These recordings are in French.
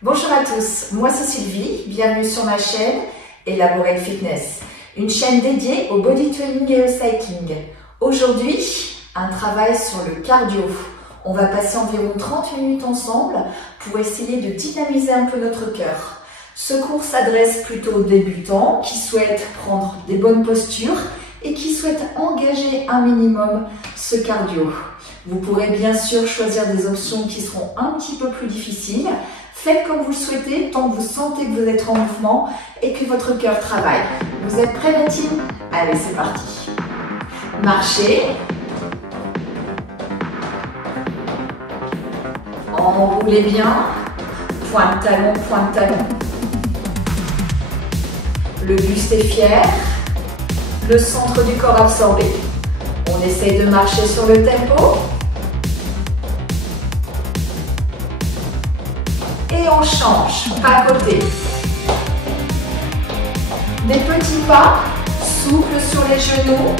Bonjour à tous, moi c'est Sylvie, bienvenue sur ma chaîne Elaborate Fitness, une chaîne dédiée au body training et au cycling. Aujourd'hui, un travail sur le cardio. On va passer environ 30 minutes ensemble pour essayer de dynamiser un peu notre cœur. Ce cours s'adresse plutôt aux débutants qui souhaitent prendre des bonnes postures et qui souhaitent engager un minimum ce cardio. Vous pourrez bien sûr choisir des options qui seront un petit peu plus difficiles. Faites comme vous le souhaitez, tant que vous sentez que vous êtes en mouvement et que votre cœur travaille. Vous êtes prêts, la team? Allez, c'est parti. Marchez. Enroulez bien. Pointe talon, pointe talon. Le buste est fier. Le centre du corps absorbé. On essaie de marcher sur le tempo. Et on change, pas à côté. Des petits pas, souples sur les genoux.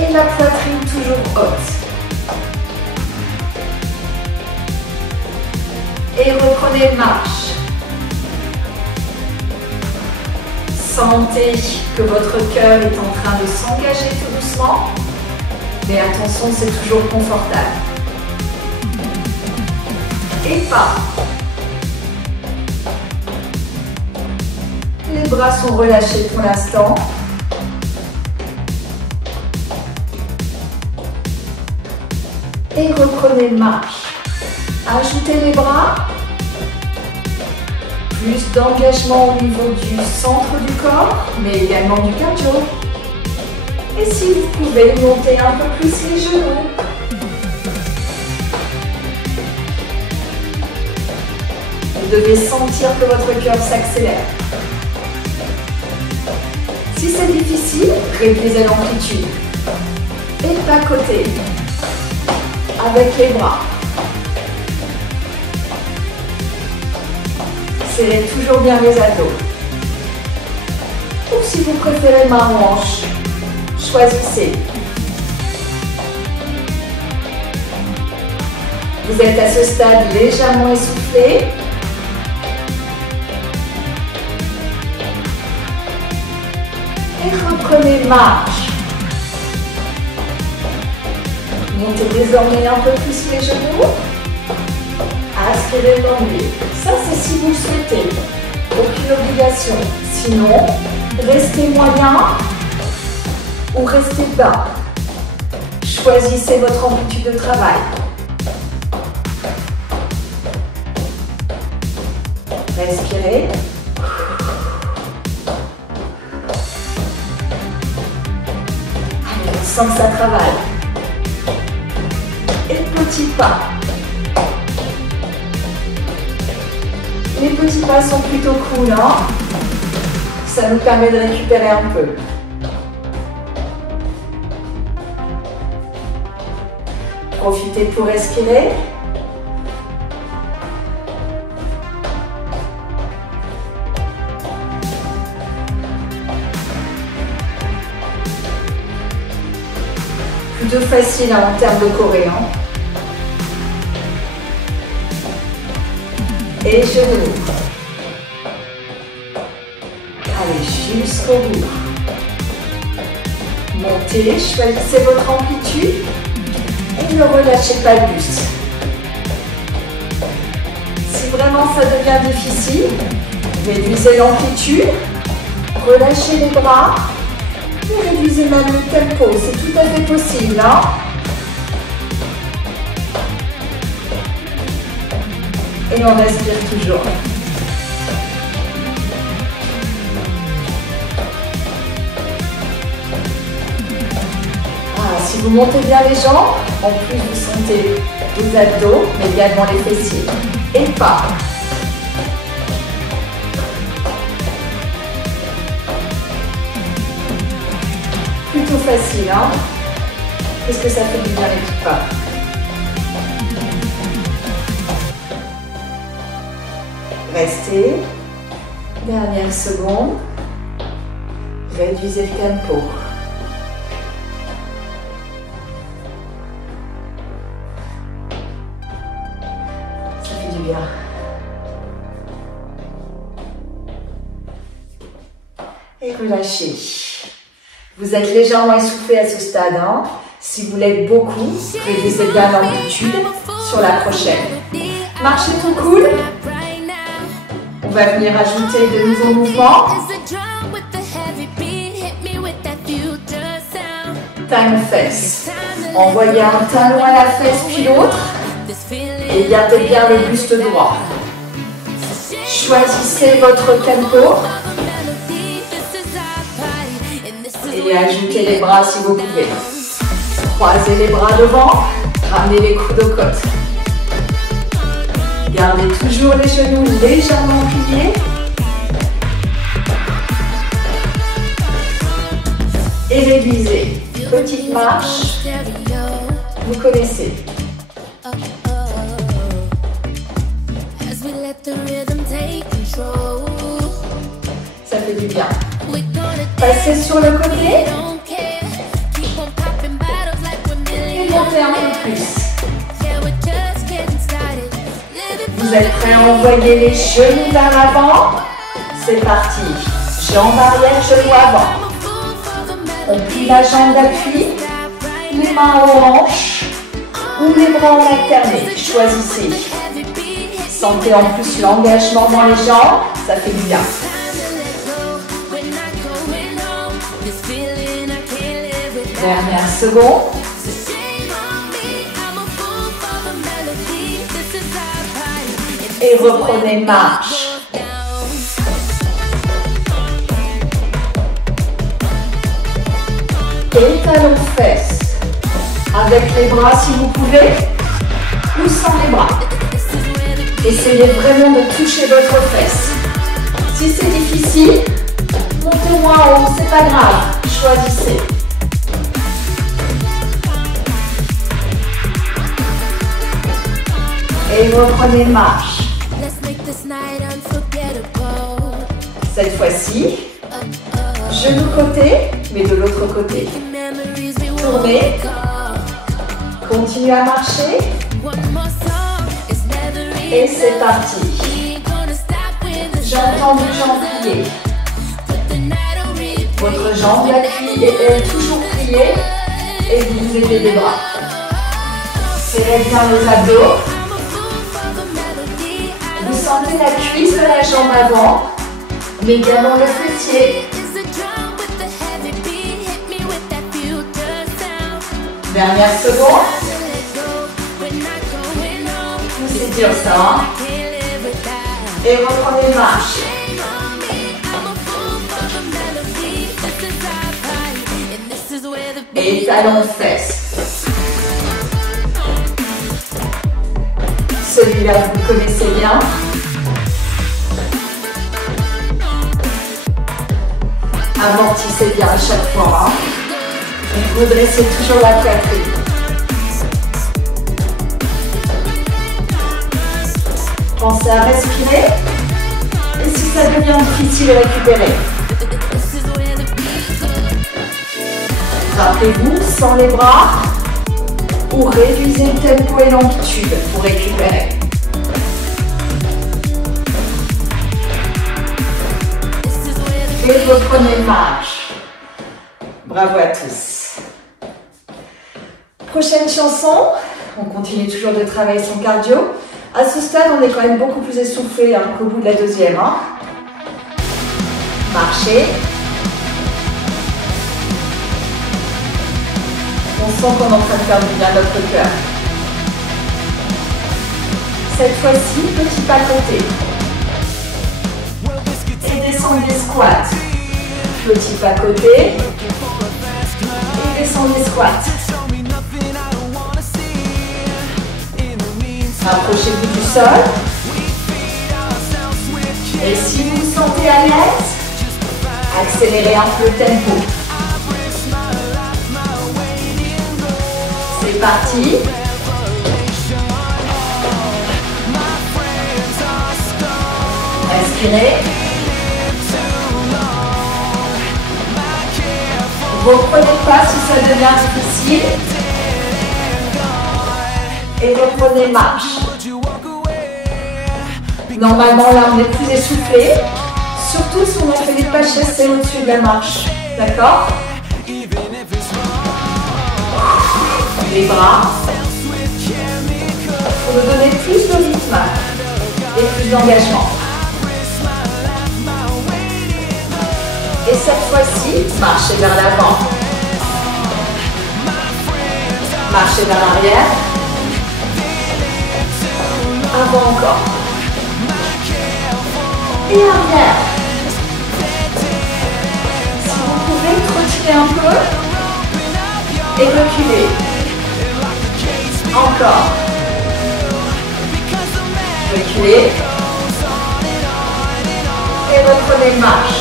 Et la poitrine toujours haute. Et reprenez marche. Sentez que votre cœur est en train de s'engager tout doucement. Mais attention, c'est toujours confortable. Et pas. Les bras sont relâchés pour l'instant. Et reprenez marche. Ajoutez les bras. Plus d'engagement au niveau du centre du corps, mais également du cardio. Et si vous pouvez, monter un peu plus les genoux. Vous devez sentir que votre cœur s'accélère. Si c'est difficile, réduisez l'amplitude. Et pas côté. Avec les bras. Serrez toujours bien les abdos. Ou si vous préférez main en hanche, choisissez. Vous êtes à ce stade légèrement essoufflé. Et reprenez marche. Montez désormais un peu plus les genoux. Aspirez l'ennui. Ça, c'est si vous le souhaitez. Aucune obligation. Sinon, restez moyen ou restez bas. Choisissez votre amplitude de travail. Respirez. Allez, on sent que ça travaille. Et petits pas. Les petits pas sont plutôt cool, hein? Ça nous permet de récupérer un peu. Profitez pour respirer. Plutôt facile hein, en termes de coréen. Et genoux. Allez, jusqu'au bout. Montez, choisissez votre amplitude et ne relâchez pas le buste. Si vraiment ça devient difficile, réduisez l'amplitude, relâchez les bras et réduisez même le tempo. C'est tout à fait possible, hein? Et on respire toujours. Ah, si vous montez bien les jambes, en plus vous sentez les abdos, mais également les fessiers. Et pas. Plutôt facile, hein? Qu'est-ce que ça fait du bien les petits pas? Restez. Dernière seconde. Réduisez le tempo. Ça fait du bien. et relâchez. Vous êtes légèrement essoufflé à ce stade, hein. Si vous l'êtes beaucoup, réduisez bien l'amplitude sur la prochaine. Marchez tout cool. On va venir ajouter de nouveaux mouvements. Talon fesse. Envoyez un talon à la fesse puis l'autre. Et gardez bien le buste droit. Choisissez votre tempo. Et ajoutez les bras si vous pouvez. Croisez les bras devant. Ramenez les coudes aux côtes. Gardez toujours les genoux légèrement pliés. Et réduisez. Petite marche. Vous connaissez. Ça fait du bien. Passez sur le côté. Et montez un peu plus. Vous êtes prêts à envoyer les genoux vers l'avant? C'est parti. Jambes arrière, genoux avant. On plie la jambe d'appui. Les mains aux hanches. Ou les bras en alterné. Choisissez. Sentez en plus l'engagement dans les jambes. Ça fait du bien. Dernière seconde. Et reprenez marche. Et talons fesses. Avec les bras si vous pouvez. Ou sans les bras. Essayez vraiment de toucher votre fesse. Si c'est difficile, montez moins haut, c'est pas grave. Choisissez. Et reprenez marche. Cette fois-ci, genou côté, mais de l'autre côté. Tournez. Continuez à marcher. Et c'est parti. J'entends vos jambes pliées. Votre jambe d'appui est toujours pliée et vous vous aidez des bras. Serrez bien les abdos. Vous sentez la cuisse de la jambe avant, mais également le fessier. Dernière seconde. C'est dur ça, hein? Et reprenez marche. Et talons fesses. Celui-là, vous le connaissez bien. Amortissez bien à chaque fois. Hein? Et redressez toujours la poitrine. Pensez à respirer. Et si ça devient difficile, récupérez. Rappelez-vous, sans les bras, ou réduisez le tempo et l'amplitude pour récupérer. Et reprenez marche. Bravo à tous. Prochaine chanson. On continue toujours de travailler son cardio. À ce stade, on est quand même beaucoup plus essoufflé hein, qu'au bout de la deuxième. Hein. Marchez. On sent qu'on est en train de faire du bien à notre cœur. Cette fois-ci, petit pas côté. Et descendez squat. Petit pas côté. Et descendez squat. Approchez-vous du sol. Et si vous vous sentez à l'aise, accélérez un peu le tempo. C'est parti. Respirez. Vous reprenez pas si ça devient difficile. Et reprenez marche. Normalement, là, on est plus essoufflé. Surtout si on a fait les pas chassés au-dessus de la marche. D'accord? Les bras. Pour nous donner plus de rythme et plus d'engagement. Et cette fois-ci, marchez vers l'avant. Marchez vers l'arrière. Avant encore. Et arrière. Si vous pouvez, retirer un peu. Et reculer. Encore. Reculez. Et reprenez une marche.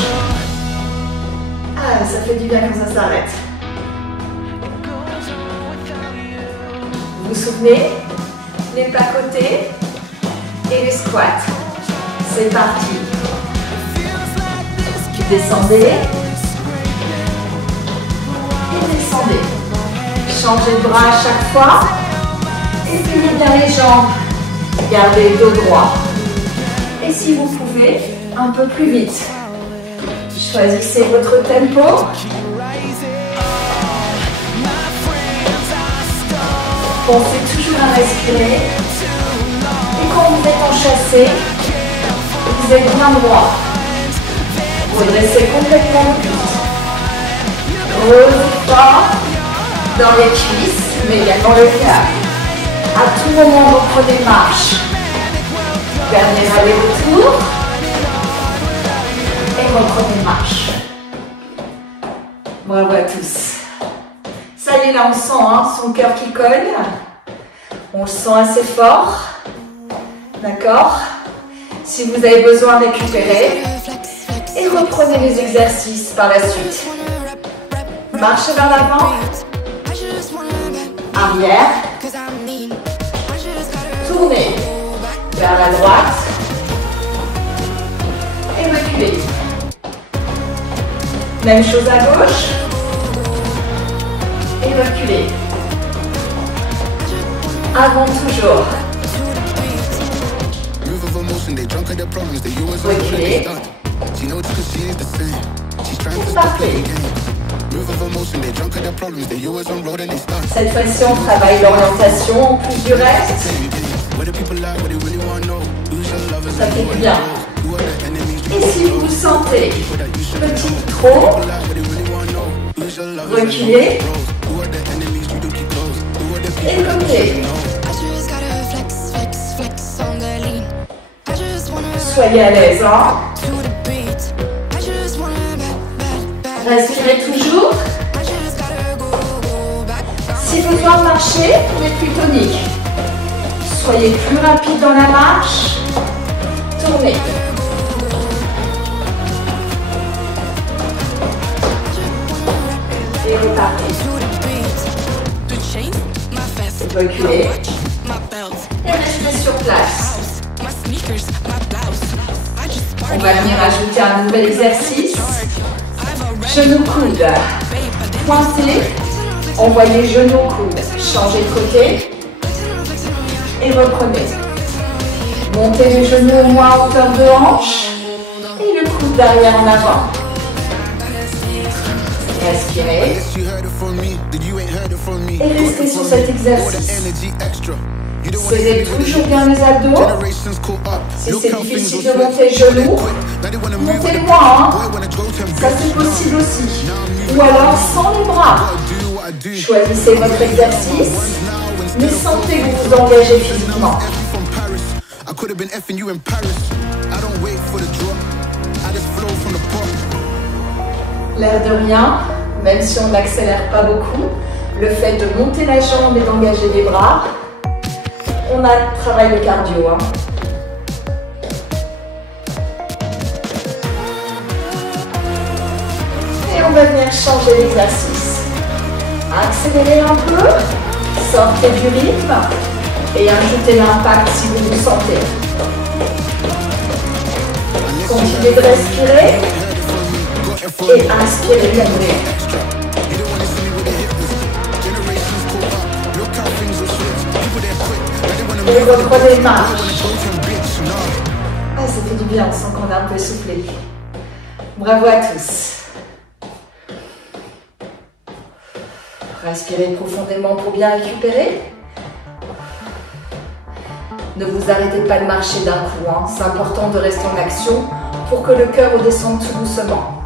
Ah, ça fait du bien quand ça s'arrête. Vous vous souvenez? Les pas côtés et les squats. C'est parti. Descendez. Et descendez. Changez de bras à chaque fois. Et pliez bien les jambes. Gardez le dos droit. Et si vous pouvez, un peu plus vite. Choisissez votre tempo. Pensez toujours à respirer. Et quand vous êtes enchâssé, vous êtes bien droit. Redressez complètement le buste. Gros fort dans les cuisses, mais également le cœur. À tout moment, vous prenez marche. Dernier aller-retour. Et reprenez marche. Bravo à tous. Ça y est, là on sent son cœur qui colle. On le sent assez fort. D'accord? Si vous avez besoin de récupérer. Et reprenez les exercices par la suite. Marchez vers l'avant. Arrière. Tournez vers la droite. Et reculez. Même chose à gauche. Et reculez. Avant toujours. Reculez. C'est parfait. Cette fois-ci, on travaille l'orientation en plus du reste. Ça fait du bien. Et si vous vous sentez petit trop, reculez et reculez. Soyez à l'aise, Respirez toujours. Si besoin de marcher, mais plus tonique. Soyez plus rapide dans la marche. Tournez. Et repartez. Reculez. Et restez sur place. On va venir ajouter un nouvel exercice. Genoux coudes. Pointez. Envoyez genoux coudes. Changez de côté. Et reprenez. Montez les genoux au moins à hauteur de hanche. Et le coude derrière en avant. Respirez. Et restez sur cet exercice. Serrez toujours bien les abdos. Si c'est difficile de monter le genou, montez moins. Ça c'est possible aussi. Ou alors sans les bras. Choisissez votre exercice, mais sentez que vous vous engagez physiquement. L'air de rien, même si on n'accélère pas beaucoup, le fait de monter la jambe et d'engager les bras, on a le travail de cardio. Et on va venir changer l'exercice. Accélérez un peu, sortez du rythme et ajoutez l'impact si vous le sentez. Continuez de respirer et inspirez bien. Et reprenez marche. Ah, ça fait du bien, on sent qu'on est un peu essoufflé. Bravo à tous. Respirez profondément pour bien récupérer. Ne vous arrêtez pas de marcher d'un coup, hein. C'est important de rester en action pour que le cœur redescende tout doucement.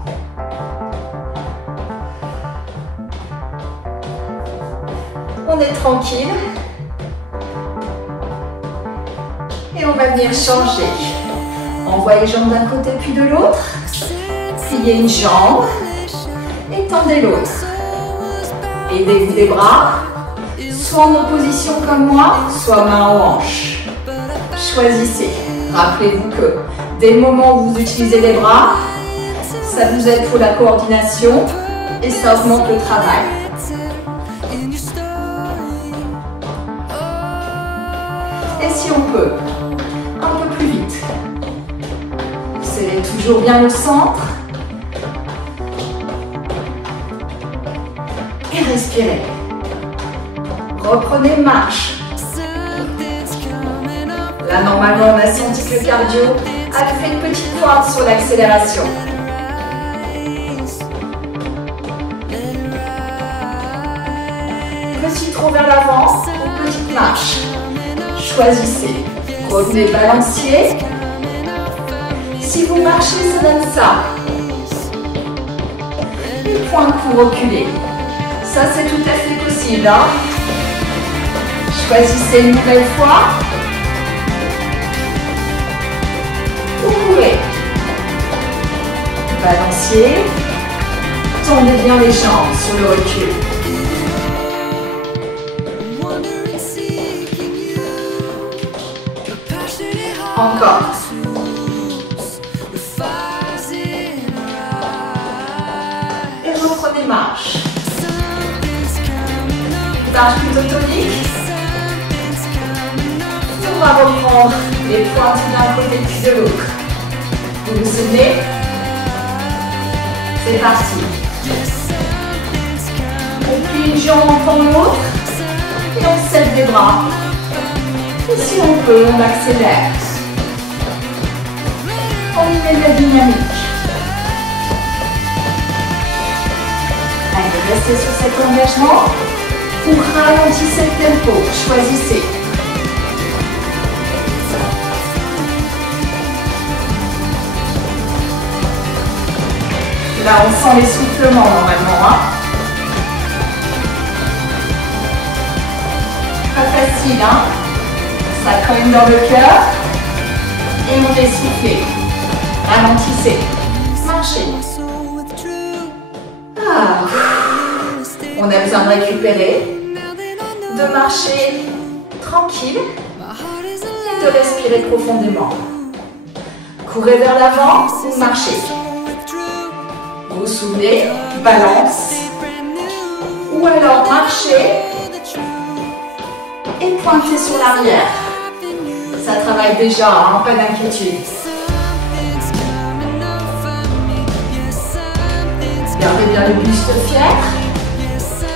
On est tranquille. Et on va venir changer. Envoyez les jambes d'un côté puis de l'autre. Pliez une jambe et tendez l'autre. Aidez-vous des bras, soit en opposition comme moi, soit main en hanche. Choisissez. Rappelez-vous que dès le moment où vous utilisez les bras, ça vous aide pour la coordination et ça augmente le travail. Et si on peut, un peu plus vite. Serrez toujours bien le centre. Et respirez. Reprenez marche. Là, normalement, on a senti que le cardio a fait une petite pointe sur l'accélération. Petit trot vers l'avant ou petite marche. Choisissez. Revenez balancier. Si vous marchez, ça donne ça. Et pointe pour reculer. Ça, c'est tout à fait possible. Hein? Choisissez une nouvelle fois. Vous courez. Balancier. Tendez bien les jambes sur le recul. Encore. Et reprenez marche. Marche plutôt tonique. On va reprendre les pointes d'un côté puis de l'autre. Vous vous souvenez? C'est parti. On plie une jambe, on tend l'autre et on serre les bras. Et si on peut, on accélère. On y met de la dynamique. Allez, restez sur cet engagement ou ralentissez le tempo. Choisissez. Là, on sent l'essoufflement normalement. Hein? Pas facile, hein? Ça cogne dans le cœur et on est soufflé. Ralentissez. Marchez. Ah. On a besoin de récupérer, de marcher tranquille et de respirer profondément. Courez vers l'avant ou marchez. Vous vous souvenez, balance. Ou alors marchez et pointez sur l'arrière. Ça travaille déjà, hein, pas d'inquiétude. Gardez bien le buste fier.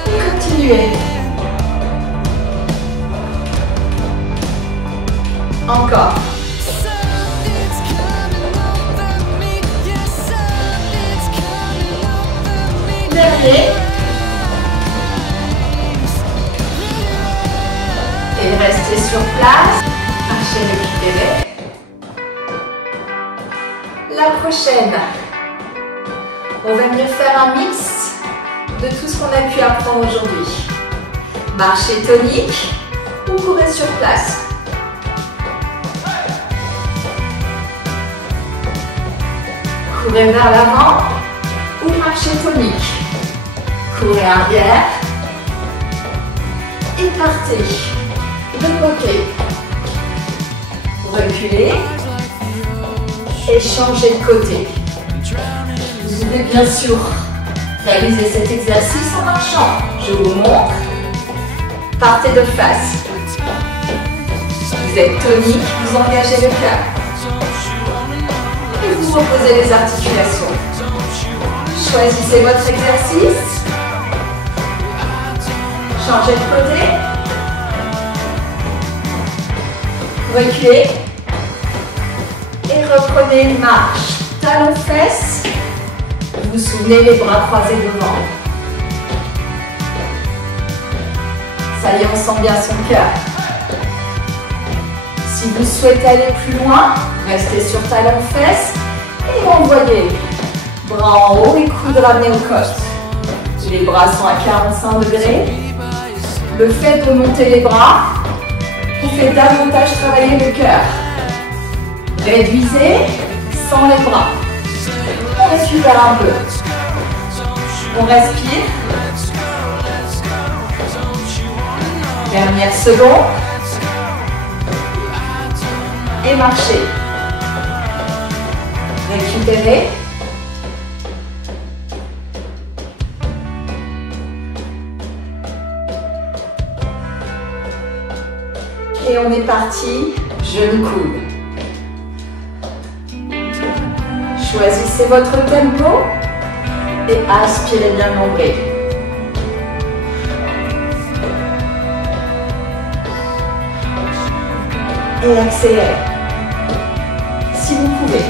Et continuez. Encore. Dernier. Et restez sur place. Marchez, récupérez. La prochaine. On va venir faire un mix de tout ce qu'on a pu apprendre aujourd'hui. Marchez tonique ou courez sur place. Courez vers l'avant ou marchez tonique. Courez arrière et partez de côté. Reculez et changez de côté. Vous pouvez bien sûr réaliser cet exercice en marchant. Je vous montre. Partez de face. Vous êtes tonique, vous engagez le cœur. Et vous reposez les articulations. Choisissez votre exercice. Changez de côté. Reculez. Et reprenez une marche. Talons fesses. vous souvenez, les bras croisés devant. Ça y est, on sent bien son cœur. Si vous souhaitez aller plus loin, restez sur talons-fesses et envoyez. Bras en haut et coudes ramenés aux côtes. Les bras sont à 45 degrés. Le fait de monter les bras vous fait davantage travailler le cœur. Réduisez sans les bras. On récupère un peu. On respire. Dernière seconde. Et marchez. Récupérez. Et on est parti, genou-coude. Choisissez votre tempo et aspirez bien le nombril. Et accélérez, si vous pouvez.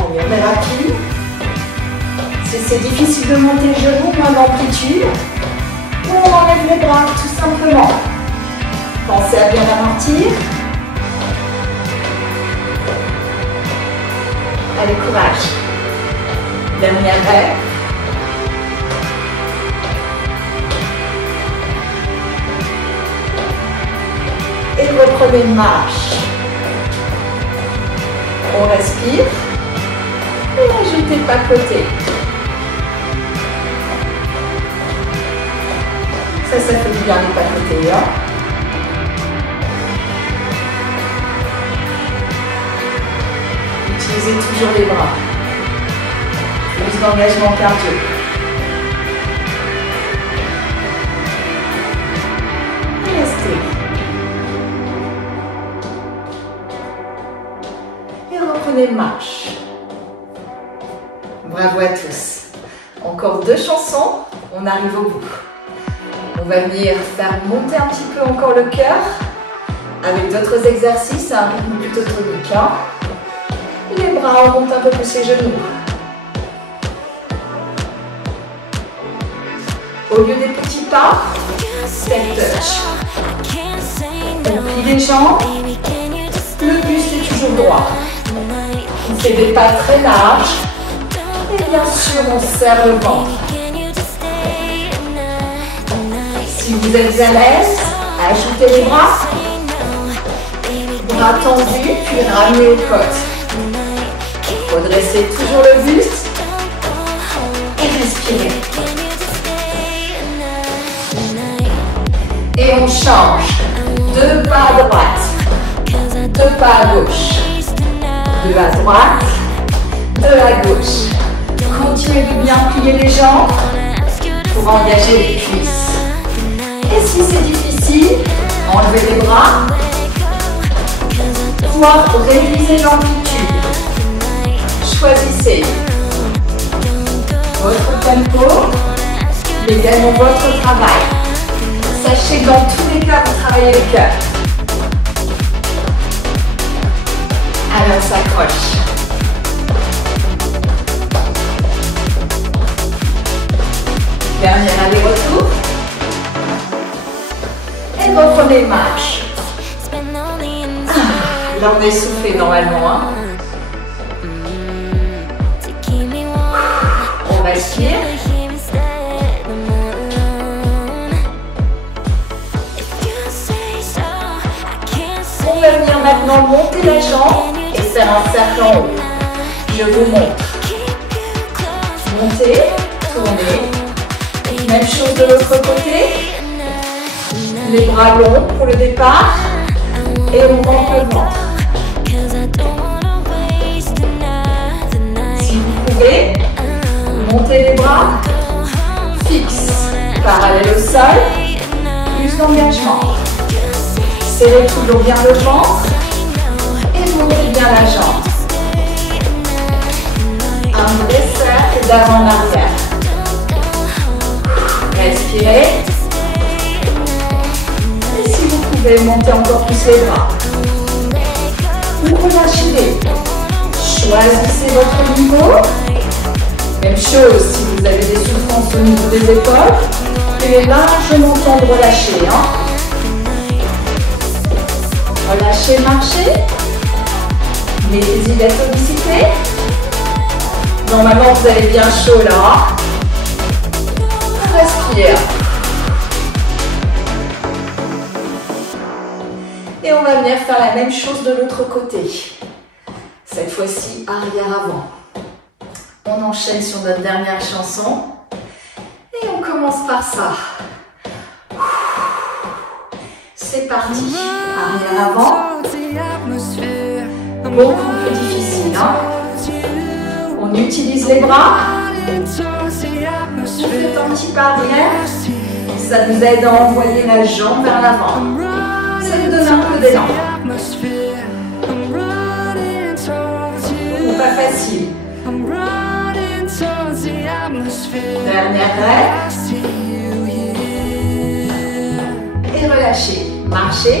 Allez, on est rapide. Si c'est difficile de monter le genou, moins d'amplitude. Ou on enlève les bras, tout simplement. Pensez à bien amortir. Allez, courage. Dernière rêve. Et reprenez une marche. On respire. Et ajoutez le pas-côté. Ça fait du bien les pas-côtés. Hein. Utilisez toujours les bras. Plus d'engagement cardio. Et restez. Et reprenez une marche. Bravo à tous. Encore 2 chansons, on arrive au bout. On va venir faire monter un petit peu encore le cœur avec d'autres exercices à un rythme plutôt tonique. Hein. Les bras, on monte un peu plus les genoux. Au lieu des petits pas, step touch. On plie les jambes, le buste est toujours droit. On fait des pas très larges et bien sûr on serre le ventre. Si vous êtes à l'aise, ajoutez les bras. Bras tendus, puis ramenez aux côtes. Redressez toujours le buste. Et respirez. Et on change. 2 pas à droite. 2 pas à gauche. 2 à droite. 2 à gauche. Continuez de bien plier les jambes pour engager les cuisses. Et si c'est difficile, enlevez les bras, voire réduisez l'amplitude. Choisissez votre tempo, mais également votre travail. Sachez que dans tous les cas, vous travaillez le cœur. Allez, on s'accroche. Dernier aller-retour. Et reprenez une marche. Là, on est essoufflé normalement. Hein. On respire. On va venir maintenant monter la jambe et faire un cercle en haut. Je vous montre. Montez, tournez. Même chose de l'autre côté. Les bras longs pour le départ. Et on rentre le ventre. Si vous pouvez, montez les bras. Fixe. Parallèle au sol. Plus d'engagement. Serrez toujours bien le ventre. Et montez bien la jambe. Un vrai cercle d'avant en arrière. Respirez. Et si vous pouvez monter encore plus les bras. Ou relâchez-les. Choisissez votre niveau. Même chose si vous avez des souffrances au niveau des épaules. Il est largement temps de relâcher. Relâchez, marchez. Mettez-y de la tonicité. Normalement, vous avez bien chaud là. Respire. Et on va venir faire la même chose de l'autre côté. Cette fois-ci, arrière-avant. On enchaîne sur notre dernière chanson. Et on commence par ça. C'est parti. Arrière-avant. Beaucoup plus difficile. On utilise les bras. Vous faites un petit pas arrière. Ça nous aide à envoyer la jambe vers l'avant. Ça nous donne un peu d'élan. Pas facile. Dernière règle. Et relâchez. Marchez.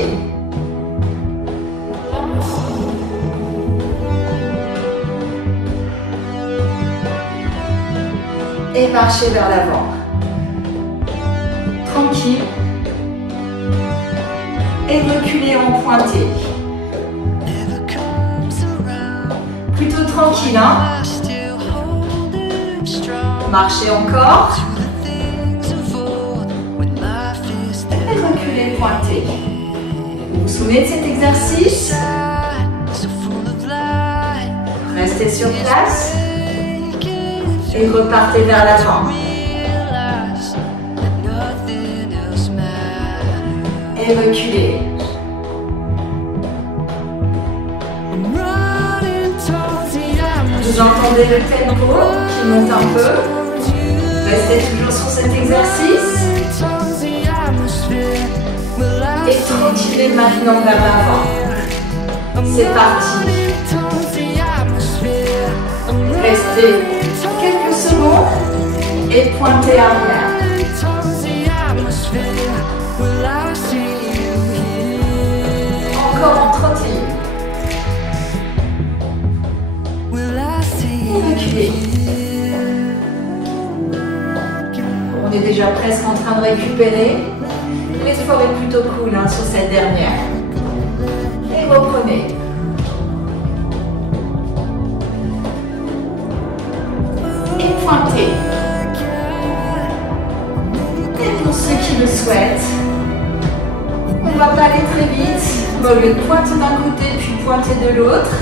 Et marchez vers l'avant. Tranquille. Et reculez en pointé. Plutôt tranquille, hein? Marchez encore. Et reculez pointé. Vous vous souvenez de cet exercice? Restez sur place. Et repartez vers l'avant. Et reculez. Vous entendez le tempo qui monte un peu. Restez toujours sur cet exercice. Et tranquillez maintenant vers l'avant. C'est parti. Restez quelques secondes et pointez arrière. Encore en trottine. Reculez. On est déjà presque en train de récupérer. L'effort est plutôt cool sur cette dernière. Et reprenez. Et pointez. Et pour ceux qui le souhaitent, on ne va pas aller très vite. Au lieu de pointer d'un côté puis pointer de l'autre,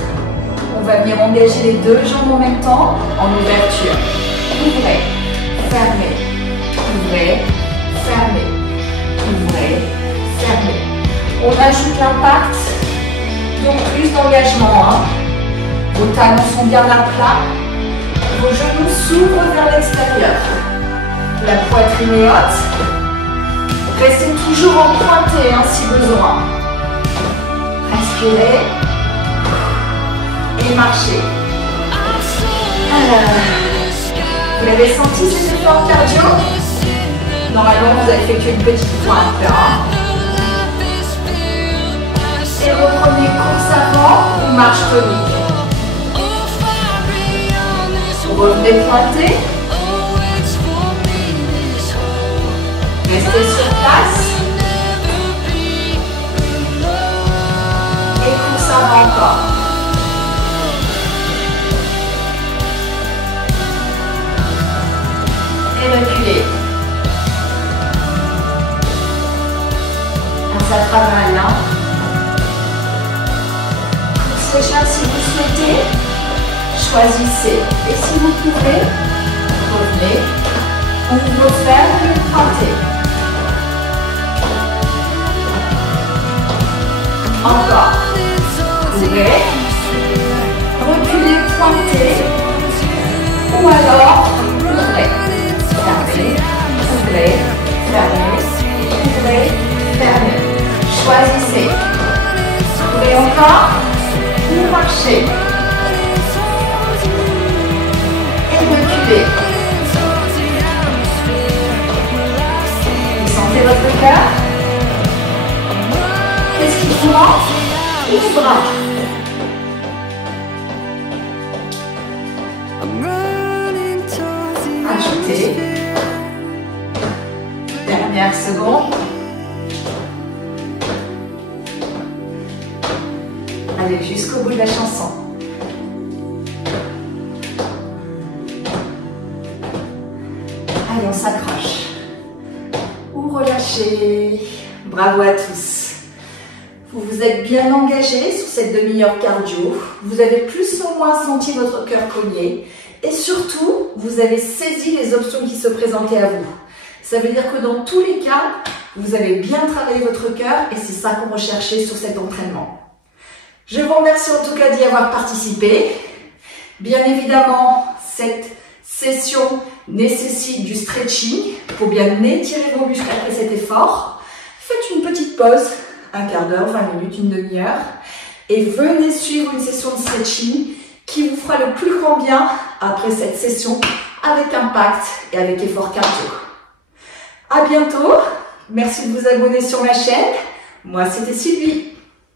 on va venir engager les deux jambes en même temps en ouverture. Ouvrez, fermez, ouvrez, fermez, ouvrez, fermez. On ajoute l'impact, donc plus d'engagement. Vos talons sont bien à plat, vos genoux s'ouvrent vers l'extérieur. La poitrine est haute. Restez toujours en pointé si besoin. Respirez. Et marchez. Vous l'avez senti cet effort cardio? Normalement, vous avez effectué une petite pointe là. Et reprenez course avant ou marche tonique. Revenez pointer. Restez sur place. Et course avant encore. Reculez. Ça travaille. Poussez l'échelle si vous souhaitez. Choisissez. Et si vous pouvez, revenez. On vous ferme et pointez. Encore. Ouvrez. Reculez, pointez. Ou alors, ouvrez. Fermez, ouvrez, fermez, ouvrez, fermez. Choisissez. Ouvrez encore ou marchez. Et reculez. Vous sentez votre cœur? Qu'est-ce qui vous manque? Les bras. arrêter. Dernière seconde. Allez, jusqu'au bout de la chanson. Allez, on s'accroche. Ou relâchez. Bravo à tous. Vous vous êtes bien engagés sur cette demi-heure cardio. Vous avez plus ou moins senti votre cœur cogner. Et surtout, vous avez saisi les options qui se présentaient à vous. Ça veut dire que dans tous les cas, vous avez bien travaillé votre cœur et c'est ça qu'on recherchait sur cet entraînement. Je vous remercie en tout cas d'y avoir participé. Bien évidemment, cette session nécessite du stretching pour bien étirer vos muscles après cet effort. Faites une petite pause, un quart d'heure, 20 minutes, une demi-heure et venez suivre une session de stretching qui vous fera le plus grand bien après cette session avec impact et avec effort cardio. À bientôt, merci de vous abonner sur ma chaîne. Moi, c'était Sylvie.